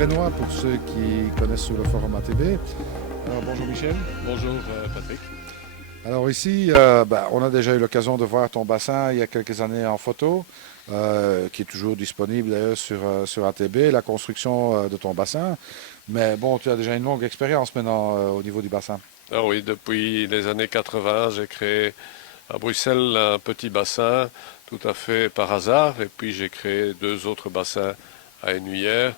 Brennois pour ceux qui connaissent sur le forum ATB. Alors, bonjour Michel. Bonjour Patrick. Alors ici, on a déjà eu l'occasion de voir ton bassin il y a quelques années en photo, qui est toujours disponible d'ailleurs sur ATB, la construction de ton bassin. Mais bon, tu as déjà une longue expérience maintenant au niveau du bassin. Ah oui, depuis les années 80, j'ai créé à Bruxelles un petit bassin tout à fait par hasard, et puis j'ai créé deux autres bassins à Énuyères,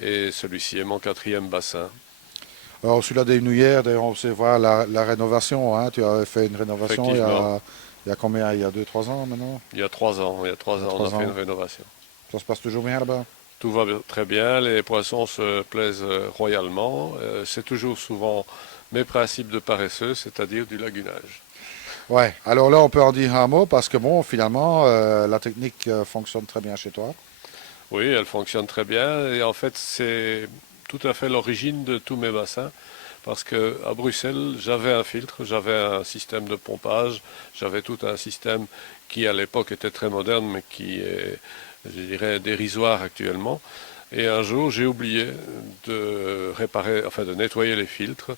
et celui-ci est mon quatrième bassin. Alors celui-là des Nouillères, d'ailleurs on sait voir la rénovation, hein. Tu as fait une rénovation Effectivement, il y a combien? Il y a 2, 3 ans maintenant? il y a Il y trois a ans, on a trois fait une ans. rénovation. Ça se passe toujours bien là-bas? Tout va très bien, les poissons se plaisent royalement. C'est toujours souvent mes principes de paresseux, c'est-à-dire du lagunage. Ouais, alors là, on peut en dire un mot parce que bon, finalement, la technique fonctionne très bien chez toi. Oui, elle fonctionne très bien, et en fait c'est tout à fait l'origine de tous mes bassins. Parce que à Bruxelles, j'avais un filtre, j'avais un système de pompage, j'avais tout un système qui à l'époque était très moderne, mais qui est, je dirais, dérisoire actuellement. Et un jour, j'ai oublié de réparer, enfin de nettoyer les filtres,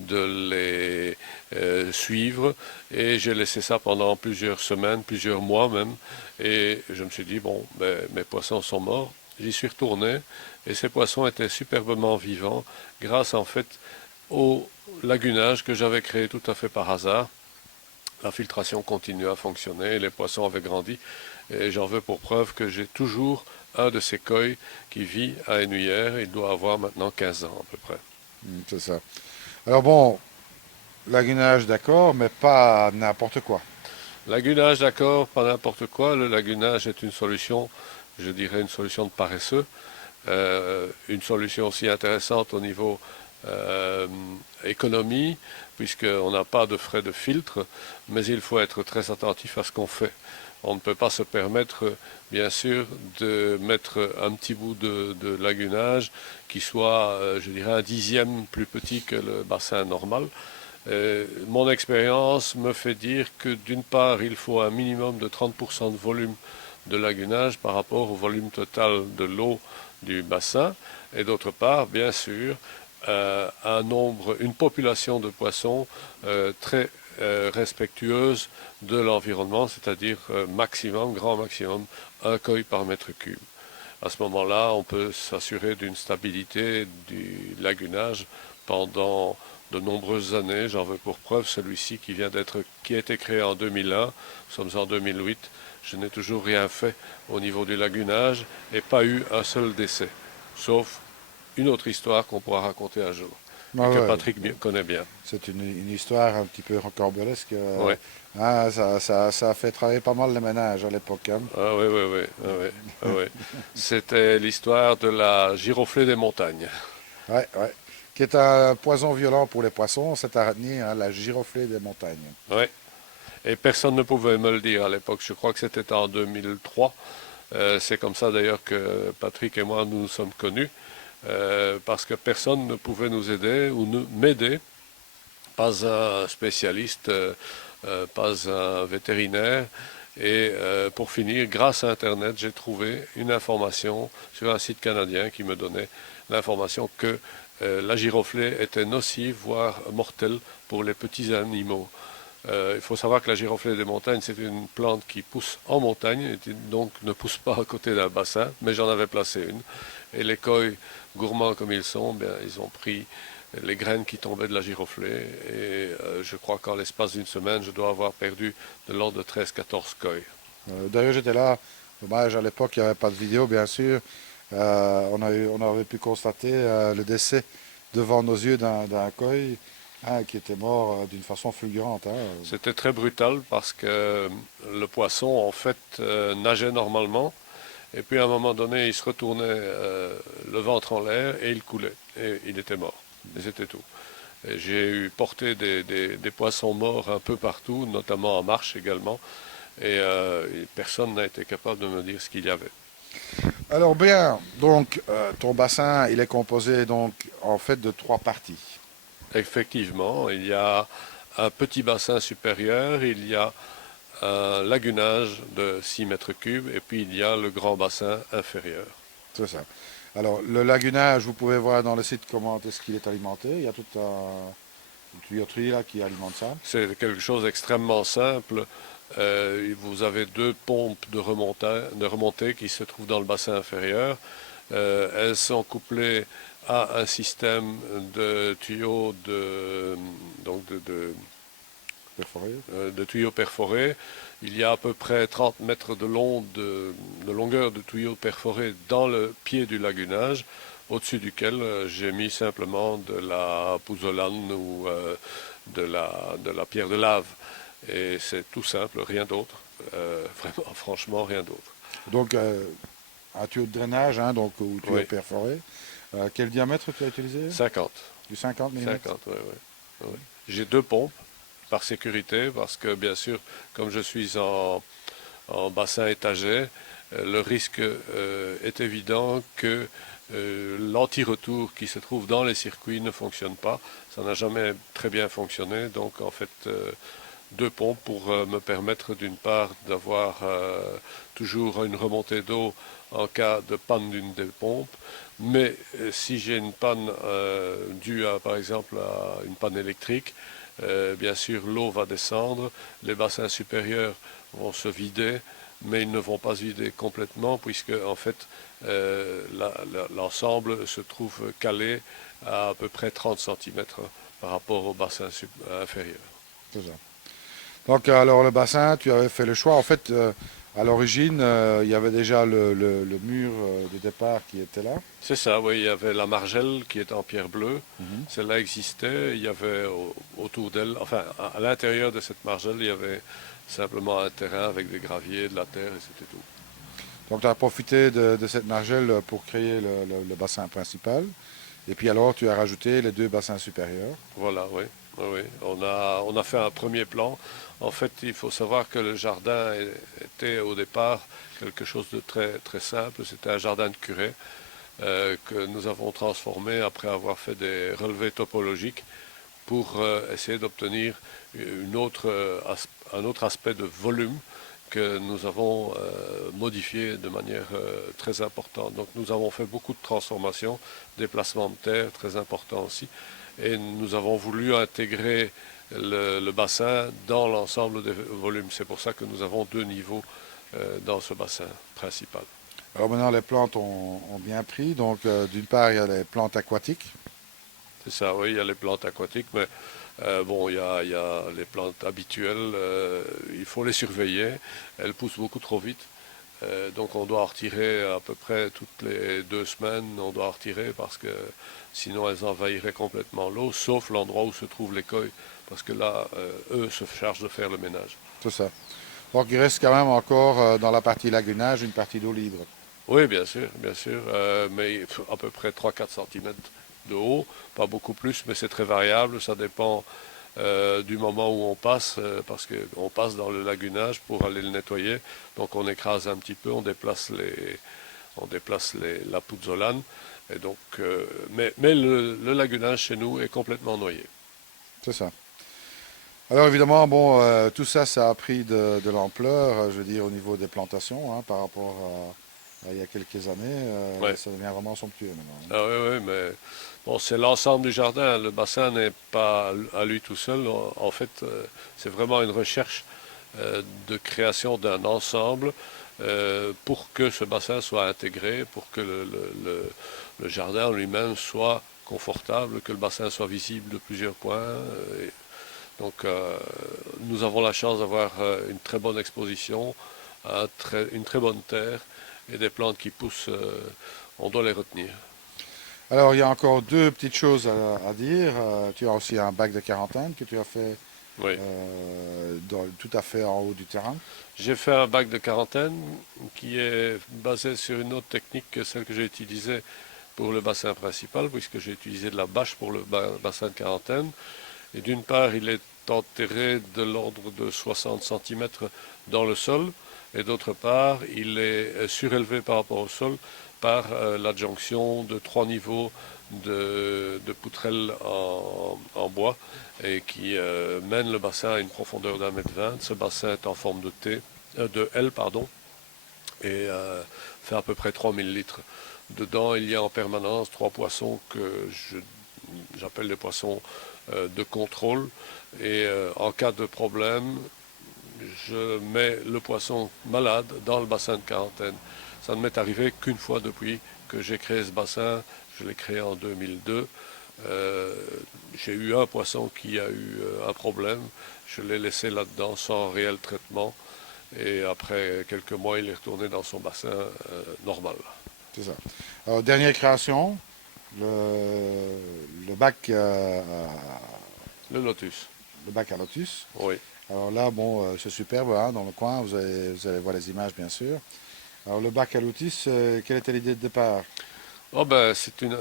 de les suivre, et j'ai laissé ça pendant plusieurs semaines, plusieurs mois même. Et je me suis dit, bon, ben, mes poissons sont morts. J'y suis retourné, et ces poissons étaient superbement vivants, grâce en fait au lagunage que j'avais créé tout à fait par hasard. La filtration continuait à fonctionner, les poissons avaient grandi, et j'en veux pour preuve que j'ai toujours un de ces koi qui vit à Énuyères. Il doit avoir maintenant 15 ans à peu près. C'est ça. Alors bon, lagunage, d'accord, mais pas n'importe quoi. Lagunage, d'accord, pas n'importe quoi. Le lagunage est une solution, je dirais une solution de paresseux. Une solution aussi intéressante au niveau euh, économie, puisqu'on n'a pas de frais de filtre, mais il faut être très attentif à ce qu'on fait. On ne peut pas se permettre, bien sûr, de mettre un petit bout de lagunage qui soit, je dirais, un dixième plus petit que le bassin normal. Mon expérience me fait dire que d'une part, il faut un minimum de 30% de volume de lagunage par rapport au volume total de l'eau du bassin, et d'autre part, bien sûr, une population de poissons très respectueuse de l'environnement, c'est-à-dire maximum, grand maximum, un koi par mètre cube. À ce moment-là, on peut s'assurer d'une stabilité du lagunage pendant de nombreuses années. J'en veux pour preuve celui-ci qui a été créé en 2001. Nous sommes en 2008. Je n'ai toujours rien fait au niveau du lagunage et pas eu un seul décès, sauf une autre histoire qu'on pourra raconter un jour Ah et que ouais, Patrick connaît bien. c'est une histoire un petit peu rocambolesque. Ouais. Hein, ça a fait travailler pas mal les ménages à l'époque, hein. Ah oui, oui, oui, ah oui, ah oui. C'était l'histoire de la giroflée des montagnes. Ouais, ouais. Qui est un poison violent pour les poissons, cette araignée, hein, la giroflée des montagnes. Ouais. Et personne ne pouvait me le dire à l'époque. Je crois que c'était en 2003. C'est comme ça d'ailleurs que Patrick et moi nous nous sommes connus, parce que personne ne pouvait nous aider ou m'aider, pas un spécialiste, pas un vétérinaire. Et pour finir, grâce à Internet, j'ai trouvé une information sur un site canadien qui me donnait l'information que la giroflée était nocive, voire mortelle pour les petits animaux. Il faut savoir que la giroflée des montagnes, c'est une plante qui pousse en montagne, et donc ne pousse pas à côté d'un bassin, mais j'en avais placé une. Et les koi, gourmands comme ils sont, bien, ils ont pris les graines qui tombaient de la giroflée, et je crois qu'en l'espace d'une semaine, je dois avoir perdu de l'ordre de 13-14 koi. D'ailleurs, j'étais là. Dommage, à l'époque, il n'y avait pas de vidéo, bien sûr. On avait pu constater le décès devant nos yeux d'un koi, hein, qui était mort d'une façon fulgurante, hein. C'était très brutal parce que le poisson, en fait, nageait normalement, et puis à un moment donné, il se retournait le ventre en l'air et il coulait, et il était mort. Et c'était tout. J'ai eu porté des poissons morts un peu partout, notamment en marche également, et personne n'a été capable de me dire ce qu'il y avait. Alors bien, donc ton bassin, il est composé donc en fait de trois parties. Effectivement, il y a un petit bassin supérieur, il y a un lagunage de 6 mètres cubes, et puis il y a le grand bassin inférieur. C'est ça. Alors, le lagunage, vous pouvez voir dans le site comment est-ce qu'il est alimenté. Il y a toute une tuyauterie là qui alimente ça. C'est quelque chose d'extrêmement simple. Vous avez deux pompes de remontée qui se trouvent dans le bassin inférieur. Elles sont couplées à un système de tuyaux donc Perforé. de tuyaux perforés. Il y a à peu près 30 mètres de longueur de tuyaux perforés dans le pied du lagunage, au-dessus duquel j'ai mis simplement de la pouzzolane ou de la pierre de lave. Et c'est tout simple, rien d'autre. Vraiment, franchement, rien d'autre. Donc, un tuyau de drainage, hein, donc, ou tuyau Oui, perforé. Quel diamètre tu as utilisé? 50. Du 50 mm? 50, oui, oui. Oui. J'ai deux pompes par sécurité, parce que bien sûr, comme je suis en bassin étagé, le risque est évident que l'anti-retour qui se trouve dans les circuits ne fonctionne pas. Ça n'a jamais très bien fonctionné, donc en fait deux pompes pour me permettre d'une part d'avoir toujours une remontée d'eau en cas de panne d'une des pompes, mais si j'ai une panne due à, par exemple à une panne électrique, bien sûr l'eau va descendre, les bassins supérieurs vont se vider, mais ils ne vont pas se vider complètement puisque en fait l'ensemble se trouve calé à peu près 30 cm par rapport au bassin inférieur. C'est ça. Donc, alors le bassin, tu avais fait le choix. En fait, à l'origine, il y avait déjà le mur de départ qui était là. C'est ça, oui, il y avait la margelle qui est en pierre bleue. Mhm. Celle-là existait. Il y avait autour d'elle, enfin, à l'intérieur de cette margelle, il y avait simplement un terrain avec des graviers, de la terre et c'était tout. Donc, tu as profité de cette margelle pour créer le bassin principal. Et puis alors, tu as rajouté les deux bassins supérieurs. Voilà, oui. Oui, oui. On a fait un premier plan. En fait, il faut savoir que le jardin était au départ quelque chose de très, très simple. C'était un jardin de curé que nous avons transformé après avoir fait des relevés topologiques pour essayer d'obtenir un autre aspect de volume que nous avons modifié de manière très importante. Donc nous avons fait beaucoup de transformations, déplacements de terre très importants aussi, et nous avons voulu intégrer le bassin dans l'ensemble des volumes. C'est pour ça que nous avons deux niveaux dans ce bassin principal. Alors maintenant, les plantes ont bien pris. Donc, d'une part, il y a les plantes aquatiques. C'est ça, oui, il y a les plantes aquatiques, mais bon, il y a les plantes habituelles, il faut les surveiller. Elles poussent beaucoup trop vite. Donc on doit en retirer à peu près toutes les 2 semaines, on doit en retirer parce que sinon elles envahiraient complètement l'eau, sauf l'endroit où se trouvent les coils, parce que là, eux se chargent de faire le ménage. Tout ça. Donc, il reste quand même encore dans la partie lagunage une partie d'eau libre. Oui, bien sûr, mais à peu près 3-4 cm de haut, pas beaucoup plus, mais c'est très variable, ça dépend du moment où on passe, parce qu'on passe dans le lagunage pour aller le nettoyer, donc on écrase un petit peu, on déplace la pouzzolane, et donc, mais le lagunage chez nous est complètement noyé. C'est ça. Alors évidemment, bon, tout ça, ça a pris de l'ampleur, je veux dire, au niveau des plantations, hein, par rapport à il y a quelques années. Ouais. Ça devient vraiment somptueux maintenant, hein. Ah oui, oui, mais bon, c'est l'ensemble du jardin. Le bassin n'est pas à lui tout seul. En fait, c'est vraiment une recherche de création d'un ensemble pour que ce bassin soit intégré, pour que le jardin en lui-même soit confortable, que le bassin soit visible de plusieurs points. Donc, nous avons la chance d'avoir une très bonne exposition, une très bonne terre et des plantes qui poussent. On doit les retenir. Alors il y a encore deux petites choses à dire. Tu as aussi un bac de quarantaine que tu as fait Oui. tout à fait en haut du terrain. J'ai fait un bac de quarantaine qui est basé sur une autre technique que celle que j'ai utilisée pour le bassin principal, puisque j'ai utilisé de la bâche pour le bassin de quarantaine. Et d'une part, il est enterré de l'ordre de 60 cm dans le sol, et d'autre part, il est surélevé par rapport au sol par l'adjonction de 3 niveaux de poutrelles en bois et qui mène le bassin à une profondeur d'1,20 m. Ce bassin est en forme de T, de L, pardon, et fait à peu près 3000 litres. Dedans, il y a en permanence 3 poissons que j'appelle les poissons de contrôle. Et en cas de problème, je mets le poisson malade dans le bassin de quarantaine. Ça ne m'est arrivé qu'une fois depuis que j'ai créé ce bassin. Je l'ai créé en 2002. Euh, j'ai eu un poisson qui a eu un problème. Je l'ai laissé là-dedans sans réel traitement. Et après quelques mois, il est retourné dans son bassin normal. C'est ça. Alors, dernière création, le bac, Le lotus, le bac à lotus. oui. Alors là, bon, c'est superbe, hein, dans le coin, vous allez voir les images, bien sûr. Alors le bac à lotus, quelle était l'idée de départ? Oh ben, c'est une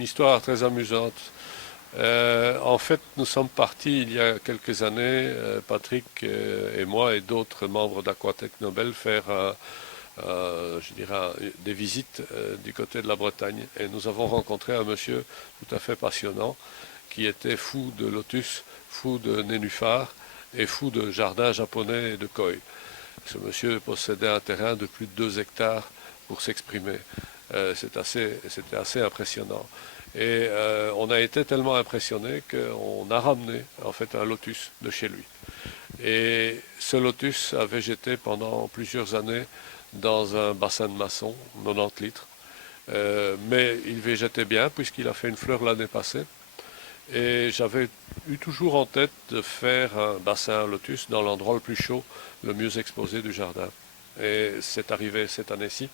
histoire très amusante. En fait, nous sommes partis il y a quelques années, Patrick et moi et d'autres membres d'Aquatech Nobel, faire je dirais, des visites du côté de la Bretagne. Et nous avons rencontré un monsieur tout à fait passionnant qui était fou de lotus, fou de nénuphars et fou de jardins japonais et de koi. Ce monsieur possédait un terrain de plus de 2 hectares pour s'exprimer. C'était assez impressionnant. Et on a été tellement impressionnés qu'on a ramené en fait un lotus de chez lui. Et ce lotus a végété pendant plusieurs années dans un bassin de maçon, 90 litres. Mais il végétait bien puisqu'il a fait une fleur l'année passée. Et j'avais eu toujours en tête de faire un bassin à lotus dans l'endroit le plus chaud, le mieux exposé du jardin. Et c'est arrivé cette année-ci.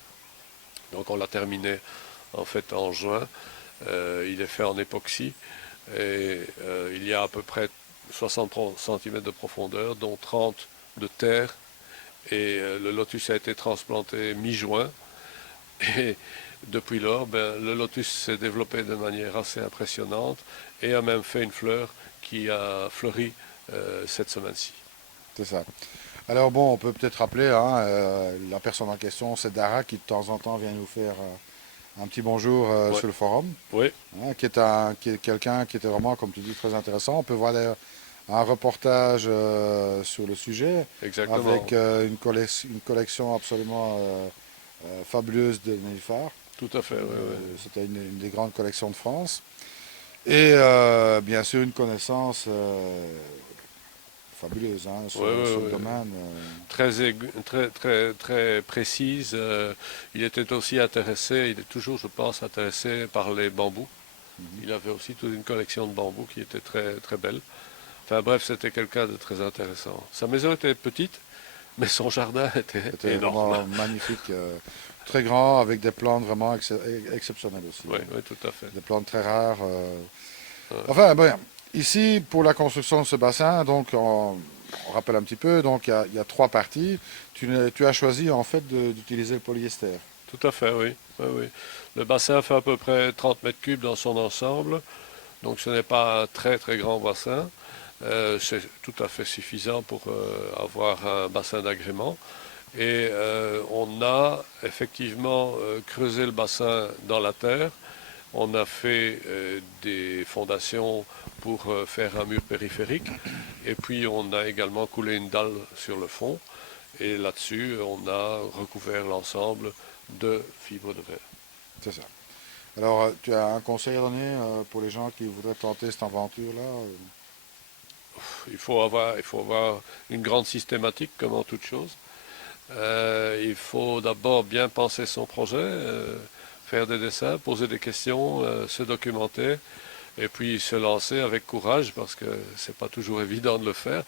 Donc on l'a terminé en fait en juin. Il est fait en époxy et il y a à peu près 60 cm de profondeur, dont 30 de terre. Et le lotus a été transplanté mi-juin. Et depuis lors, ben, le lotus s'est développé de manière assez impressionnante et a même fait une fleur qui a fleuri cette semaine-ci. C'est ça. Alors bon, on peut peut-être rappeler, hein, la personne en question, c'est Dara, qui de temps en temps vient nous faire un petit bonjour Ouais. sur le forum, Oui, hein, qui est quelqu'un qui était vraiment, comme tu dis, très intéressant. On peut voir d'ailleurs un reportage sur le sujet avec exactement. une collection absolument fabuleuse de nénuphars. Tout à fait, oui, oui. C'était une des grandes collections de France. Et bien sûr une connaissance fabuleuse, hein, Oui, oui, sur le oui. domaine. Très, très, très précise. Il était aussi intéressé, il est toujours, je pense, intéressé par les bambous. Mhm. Il avait aussi toute une collection de bambous qui était très, très belle. Enfin bref, c'était quelqu'un de très intéressant. Sa maison était petite, mais son jardin était C'était énorme. vraiment magnifique, très grand, avec des plantes vraiment exceptionnelles aussi, Oui, hein. oui, tout à fait. Des plantes très rares. Ouais. Enfin, bon, ici, pour la construction de ce bassin, donc on rappelle un petit peu, donc il y a trois parties. Tu as choisi en fait d'utiliser le polyester. Tout à fait, oui. Oui, oui. Le bassin fait à peu près 30 mètres cubes dans son ensemble, donc ce n'est pas un très très grand bassin. C'est tout à fait suffisant pour avoir un bassin d'agrément. Et on a effectivement creusé le bassin dans la terre. On a fait des fondations pour faire un mur périphérique. Et puis on a également coulé une dalle sur le fond. Et là-dessus, on a recouvert l'ensemble de fibres de verre. C'est ça. Alors, tu as un conseil à donner pour les gens qui voudraient tenter cette aventure-là? Il faut avoir une grande systématique, comme en toute chose. Il faut d'abord bien penser son projet, faire des dessins, poser des questions, se documenter et puis se lancer avec courage parce que c'est pas toujours évident de le faire.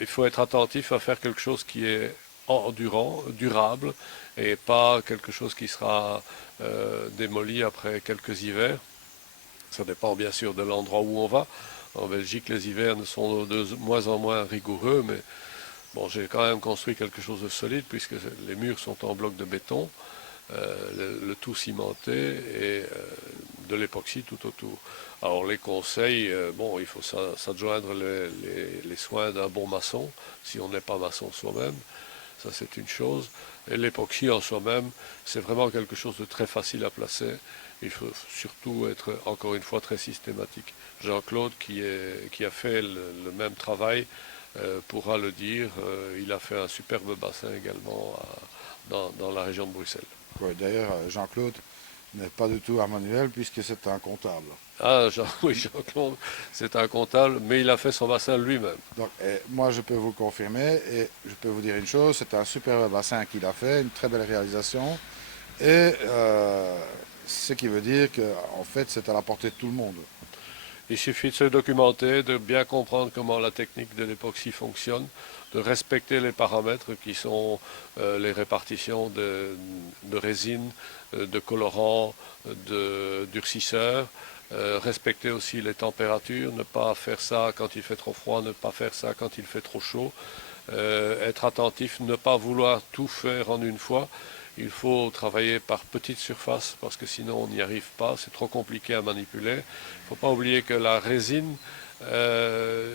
Il faut être attentif à faire quelque chose qui est endurant, durable et pas quelque chose qui sera démoli après quelques hivers. Ça dépend bien sûr de l'endroit où on va. En Belgique, les hivers sont de moins en moins rigoureux, mais bon, j'ai quand même construit quelque chose de solide puisque les murs sont en bloc de béton, le tout cimenté et de l'époxy tout autour. Alors les conseils, bon, il faut s'adjoindre les soins d'un bon maçon si on n'est pas maçon soi-même. Ça c'est une chose. Et l'époxy en soi-même, c'est vraiment quelque chose de très facile à placer. Il faut surtout être encore une fois très systématique. Jean-Claude qui a fait le même travail pourra le dire. Il a fait un superbe bassin également dans la région de Bruxelles. Oui, d'ailleurs, Jean-Claude n'est pas du tout un manuel puisque c'est un comptable. Ah, oui, Jean-Claude, c'est un comptable, mais il a fait son bassin lui-même. Donc, moi, je peux vous le confirmer et je peux vous dire une chose, c'est un superbe bassin qu'il a fait, une très belle réalisation. Et ce qui veut dire qu'en fait, c'est à la portée de tout le monde. Il suffit de se documenter, de bien comprendre comment la technique de l'époxy fonctionne, de respecter les paramètres qui sont les répartitions de résine, de colorants, de durcisseurs, respecter aussi les températures, ne pas faire ça quand il fait trop froid, ne pas faire ça quand il fait trop chaud, être attentif, ne pas vouloir tout faire en une fois. Il faut travailler par petites surfaces parce que sinon on n'y arrive pas, c'est trop compliqué à manipuler. Il ne faut pas oublier que la résine,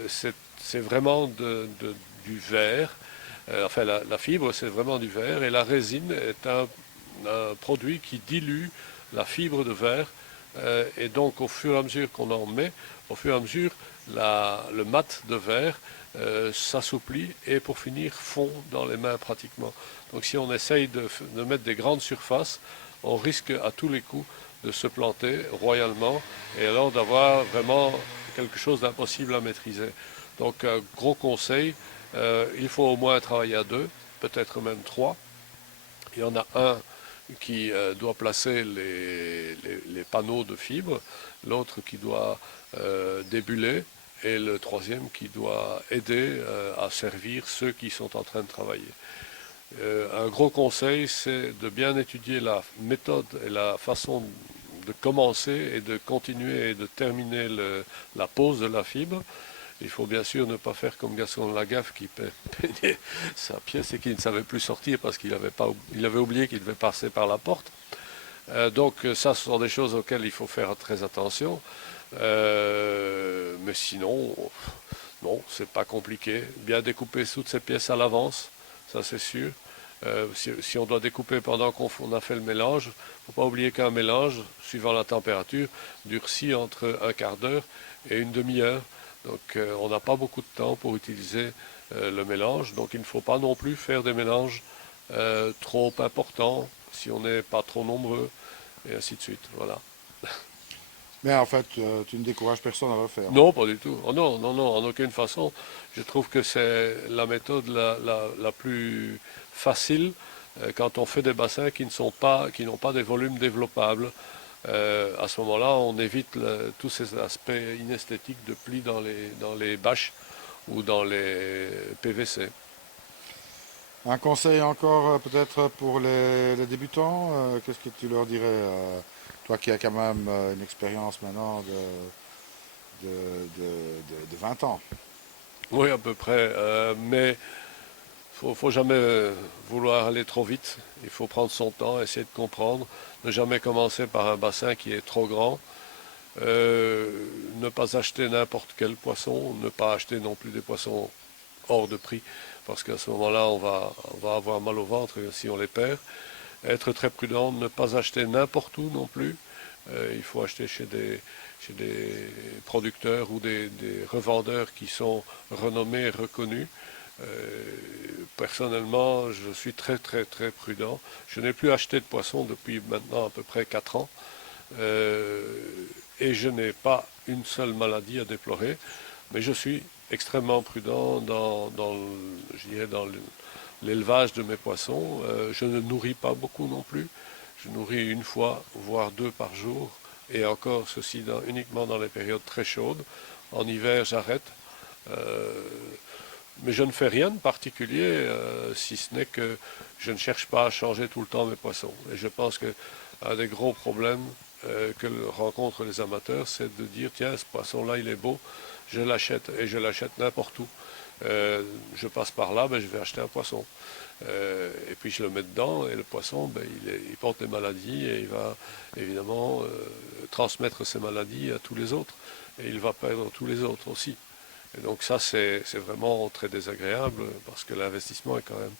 c'est vraiment du verre. Enfin, la fibre, c'est vraiment du verre et la résine est un produit qui dilue la fibre de verre. Et donc, au fur et à mesure qu'on en met, au fur et à mesure, le mat de verre s'assouplit et pour finir fond dans les mains pratiquement. Donc si on essaye de mettre des grandes surfaces, on risque à tous les coups de se planter royalement et alors d'avoir vraiment quelque chose d'impossible à maîtriser. Donc gros conseil, il faut au moins travailler à deux, peut-être même trois. Il y en a un qui doit placer les panneaux de fibres, l'autre qui doit débuler et le troisième qui doit aider à servir ceux qui sont en train de travailler. Un gros conseil, c'est de bien étudier la méthode et la façon de commencer et de continuer et de terminer la pose de la fibre. Il faut bien sûr ne pas faire comme Gaston Lagaffe qui peignait sa pièce et qui ne savait plus sortir parce il avait oublié qu'il devait passer par la porte. Donc ça, ce sont des choses auxquelles il faut faire très attention. Mais sinon, non, c'est pas compliqué. Bien découper toutes ces pièces à l'avance, ça c'est sûr. Si on doit découper pendant qu'on a fait le mélange, il ne faut pas oublier qu'un mélange, suivant la température, durcit entre un quart d'heure et une demi-heure. Donc on n'a pas beaucoup de temps pour utiliser le mélange. Donc il ne faut pas non plus faire des mélanges trop importants si on n'est pas trop nombreux, et ainsi de suite. Voilà. Mais en fait, tu ne décourages personne à le faire. Non, pas du tout. Oh non, non, non, en aucune façon. Je trouve que c'est la méthode la plus facile quand on fait des bassins qui n'ont pas des volumes développables. À ce moment-là, on évite tous ces aspects inesthétiques de plis dans les bâches ou dans les PVC. Un conseil encore peut-être pour les débutants, qu'est-ce que tu leur dirais, toi qui as quand même une expérience maintenant de 20 ans? Oui, à peu près. Mais faut jamais vouloir aller trop vite. Il faut prendre son temps, essayer de comprendre. Ne jamais commencer par un bassin qui est trop grand. Ne pas acheter n'importe quel poisson. Ne pas acheter non plus des poissons hors de prix. Parce qu'à ce moment-là, on va avoir mal au ventre si on les perd. Être très prudent. Ne pas acheter n'importe où non plus. Il faut acheter chez des producteurs ou des revendeurs qui sont renommés et reconnus. Personnellement, je suis très très très prudent. Je n'ai plus acheté de poisson depuis maintenant à peu près 4 ans euh, et je n'ai pas une seule maladie à déplorer, mais je suis extrêmement prudent je dirais dans l'élevage de mes poissons. Je ne nourris pas beaucoup non plus. Je nourris une fois, voire deux par jour, et encore ceci uniquement dans les périodes très chaudes. En hiver, j'arrête. Euh, mais je ne fais rien de particulier, si ce n'est que je ne cherche pas à changer tout le temps mes poissons. Et je pense qu'un des gros problèmes que rencontrent les amateurs, c'est de dire, tiens, ce poisson-là, il est beau, je l'achète, et je l'achète n'importe où. Je passe par là, ben, je vais acheter un poisson. Et puis je le mets dedans, et le poisson, ben, il porte des maladies, et il va évidemment transmettre ces maladies à tous les autres. Et il va perdre tous les autres aussi. Et donc ça, c'est vraiment très désagréable parce que l'investissement est quand même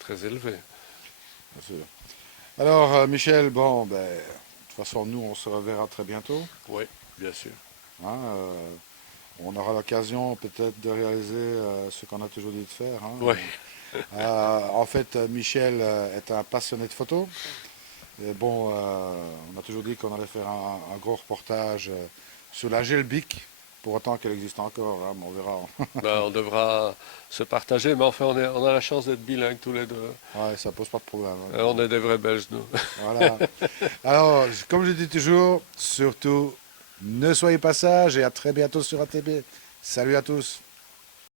très élevé. Bien sûr. Alors, Michel, bon, ben, de toute façon, nous, on se reverra très bientôt, Oui, bien sûr. hein, on aura l'occasion peut-être de réaliser ce qu'on a toujours dit de faire, hein. Oui, En fait, Michel est un passionné de photos. Et bon, on a toujours dit qu'on allait faire un gros reportage sur la Gelbic, pour autant qu'elle existe encore, hein, mais on verra. Ben, on devra se partager, mais enfin, on a la chance d'être bilingues tous les deux. Ouais, ça pose pas de problème, On hein. est des vrais Belges, nous. Voilà. Alors, comme je dis toujours, surtout, ne soyez pas sages et à très bientôt sur ATB. Salut à tous.